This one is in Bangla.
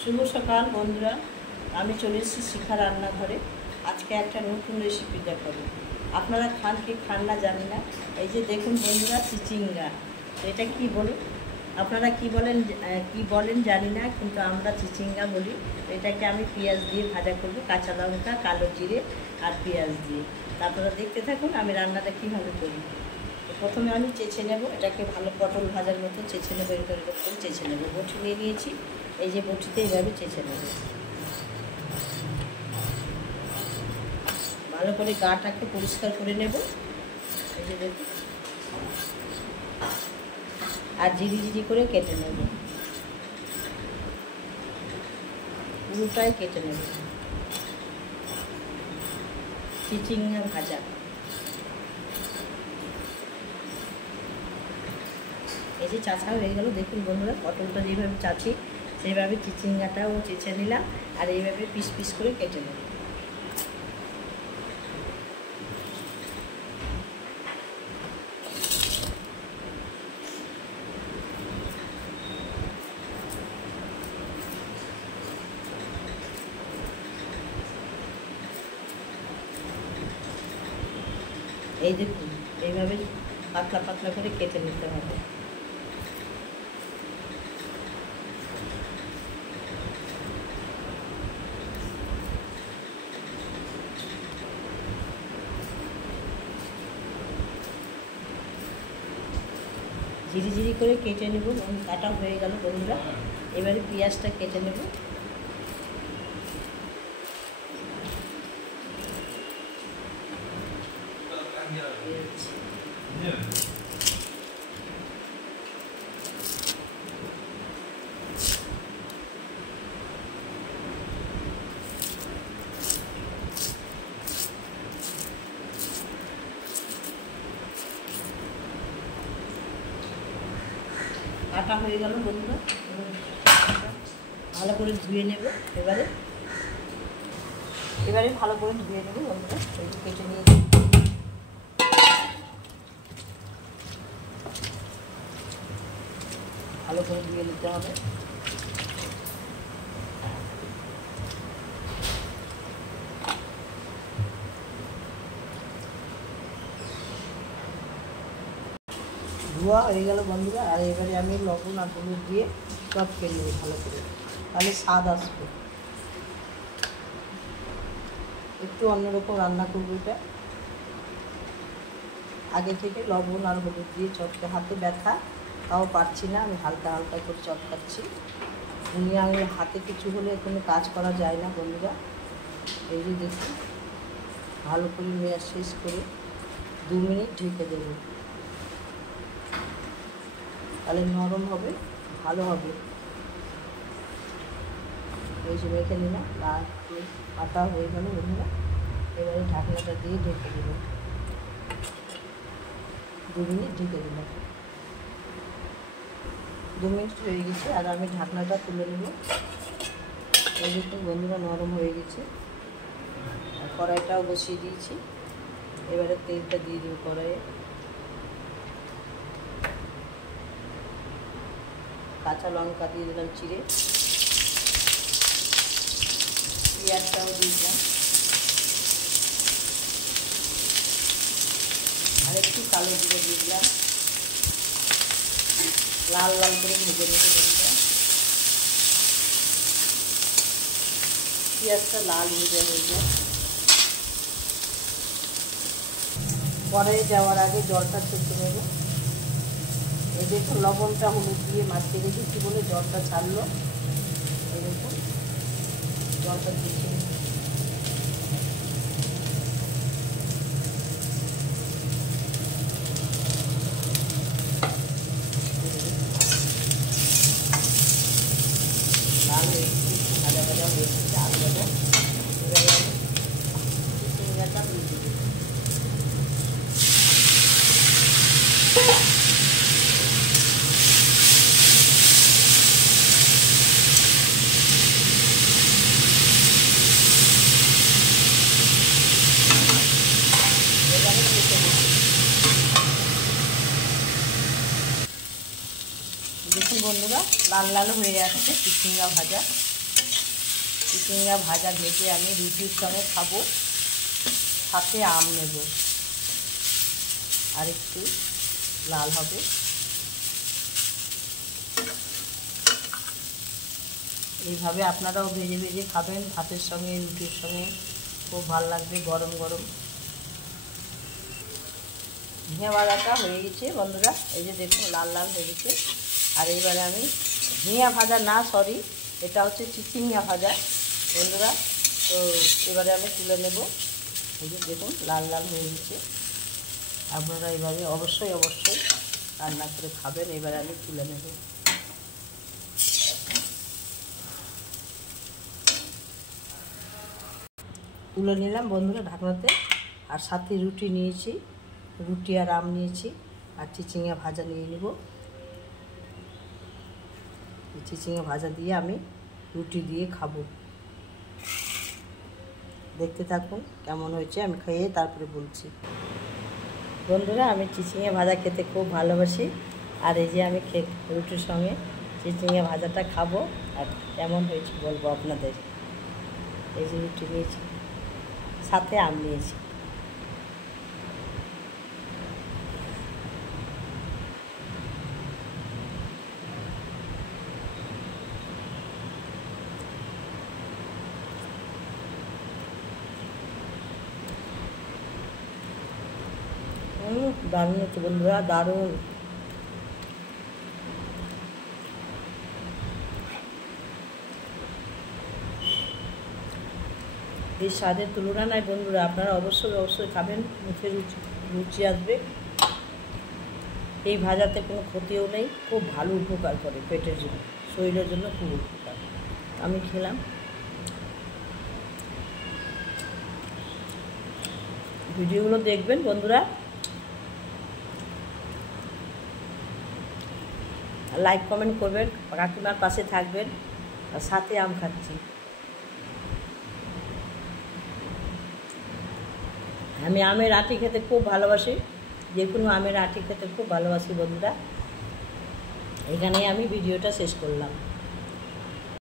শুভ সকাল বন্ধুরা, আমি চলে এসেছি শিখা রান্নাঘরে। আজকে একটা নতুন রেসিপি দেখাবো। আপনারা খান কি খান না জানি না। এই যে দেখুন বন্ধুরা, চিচিঙ্গা। এটা কি বলুন, আপনারা কি বলেন জানি না, কিন্তু আমরা চিচিঙ্গা বলি। এটাকে আমি পেঁয়াজ দিয়ে ভাজা করব, কাঁচা লঙ্কা, কালো জিরে আর পেঁয়াজ দিয়ে। আপনারা দেখতে থাকুন আমি রান্নাটা কীভাবে করি। প্রথমে আমি চেঁচে নেব, এটাকে ভালো পটল ভাজার মতো চেঁচে নেবো। এরকম করে চেঁচে নেবো। বটি নিয়ে নিয়েছি, এই যে বটিতে এইভাবে চেঁচে নেব। ভালো করে গাটাকে পরিষ্কার করে নেব, এই যে দেখুন। আর ঝিরি করে কেটে নেব, পুরোটাই কেটে নেব। চিচিঙ্গা ভাজা, এই যে চাচা হয়ে গেল। দেখুন বন্ধুরা, পটলটা যেভাবে চাচি সেইভাবে চিচিঙ্গাটাও চেঁচে নিলাম, আর এইভাবে পিস পিস করে কেটে নেব। এই দেখুন, এইভাবে পাতলা পাতলা করে কেটে নিতে হবে। ঝিরি করে কেটে নেব। কাটা হয়ে গেল বন্ধুরা। এবারে পেঁয়াজটা কেটে নেব। কাটা হয়ে গেল বন্ধুরা, ভালো করে ধুয়ে নেব। এবারে ভালো করে ধুয়ে নেব বন্ধুরা। কেটে নিয়ে ভালো করে ধুয়ে নিতে হবে। ধোয়া হয়ে গেল বন্ধুরা। আর এবারে আমি লবণ আর হলুদ দিয়ে চটকে নেব ভালো করে, তাহলে স্বাদ আসবে। একটু অন্যরকম রান্না করবো এটা। আগে থেকে লবণ আর হলুদ দিয়ে চটকে, হাতে ব্যথা তাও পারছি না, আমি হালকা হালকা করে চটকাচ্ছি। দুনিয়া হাতে কিছু হলে কোনো কাজ করা যায় না বন্ধুরা। এই যে দেখুন, ভালো করে মেয়াজ শেষ করে 2 মিনিট ঢেকে দেবো, তাহলে নরম হবে, ভালো হবে। এই যে মেখে নিলাম, আর আটা হয়ে গেল বন্ধুরা। এবারে ঢাকনাটা দিয়ে ঢেকে দেবো, 2 মিনিট ঢেকে দিলাম। 2 মিনিট হয়ে গেছে, আর আমি ঢাকনাটা তুলে নেব। এই দেখুন বন্ধুরা, নরম হয়ে গেছে। আর কড়াইটাও বসিয়ে দিয়েছি। এবারে তেলটা দিয়ে দেবো কড়াইয়ে। কাঁচা লঙ্কা দিয়ে দিলাম চিড়ে, পেঁয়াজটাও দিয়ে দিলাম, আর একটু কালো জিরে দিয়ে দিলাম। লাল লাল করে ভেজে নিতে বন্ধুরা। পেঁয়াজটা লাল ভেজে হয়ে যায়। কড়াইয়ে যাওয়ার আগে জলটা ছেঁকে নেব। এই দেখুন, লবণটা হলুদ দিয়ে মাখিয়ে রেখেছি বলে জলটা ছাড়লো। এই দেখুন, জলটা দিচ্ছি। লাল হয়ে ভাজা ভাজা হয়ে গেছে আলুটা। এবারে আমি চিচিঙ্গাটা দিয়ে দিই। দেখুন বন্ধুরা, লাল লাল হয়ে যাচ্ছে চিচিঙ্গা ভাজা। চিচিঙ্গা ভাজা ভেজে আমি রুটির সঙ্গে খাবো, সাথে আম নেব, আর একটু লাল হবে। এইভাবে আপনারাও ভেজে ভেজে খাবেন ভাতের সঙ্গে, রুটির সঙ্গে, খুব ভালো লাগবে গরম গরম। ঝিঙে ভাজাটা হয়ে গেছে বন্ধুরা, এই যে দেখুন লাল লাল হয়ে গেছে। আর এইবারে আমি ঝিঙে ভাজা না, সরি, এটা হচ্ছে চিচিঙ্গা ভাজা বন্ধুরা। তো এবারে আমি তুলে নেব। এই যে দেখুন লাল লাল হয়ে গেছে। আপনারা এবারে অবশ্যই অবশ্যই রান্না করে খাবেন। এবারে আমি তুলে নেব। তুলে নিলাম বন্ধুরা ঢাকনাতে। আর সাথে রুটি নিয়েছি, রুটি আর আম নিয়েছি, আর চিচিঙ্গা ভাজা নিয়ে নেব। চিচিঙ্গা ভাজা দিয়ে আমি রুটি দিয়ে খাবো। দেখতে থাকুন কেমন হয়েছে, আমি খেয়ে তারপরে বলছি। বন্ধুরা আমি চিচিঙ্গা ভাজা খেতে খুব ভালোবাসি। আর এই যে আমি রুটির সঙ্গে চিচিঙ্গা ভাজাটা খাবো, আর কেমন হয়েছে বলবো আপনাদের। এই যে রুটি নিয়েছি, সাথে আম নিয়েছি। দারুণ হচ্ছে বন্ধুরা, দারুণ। এই স্বাদের তুলনা নাই বন্ধুরা, আপনারা অবশ্যই অবশ্যই খাবেন, মুখে রুচি আসবে। এই ভাজাতে কোনো ক্ষতিও নেই, খুব ভালো উপকার করে পেটের জন্য, শরীরের জন্য খুব উপকার। আমি খেলাম। ভিডিওগুলো দেখবেন বন্ধুরা, লাইক কমেন্ট করবেন, কাকিমার পাশে থাকবেন। আর সাথে আম খাচ্ছি। আমি আমের আঁটি খেতে খুব ভালোবাসি, যে কোনো আমের আঁটি খেতে খুব ভালোবাসি বন্ধুরা। এখানেই আমি ভিডিওটা শেষ করলাম।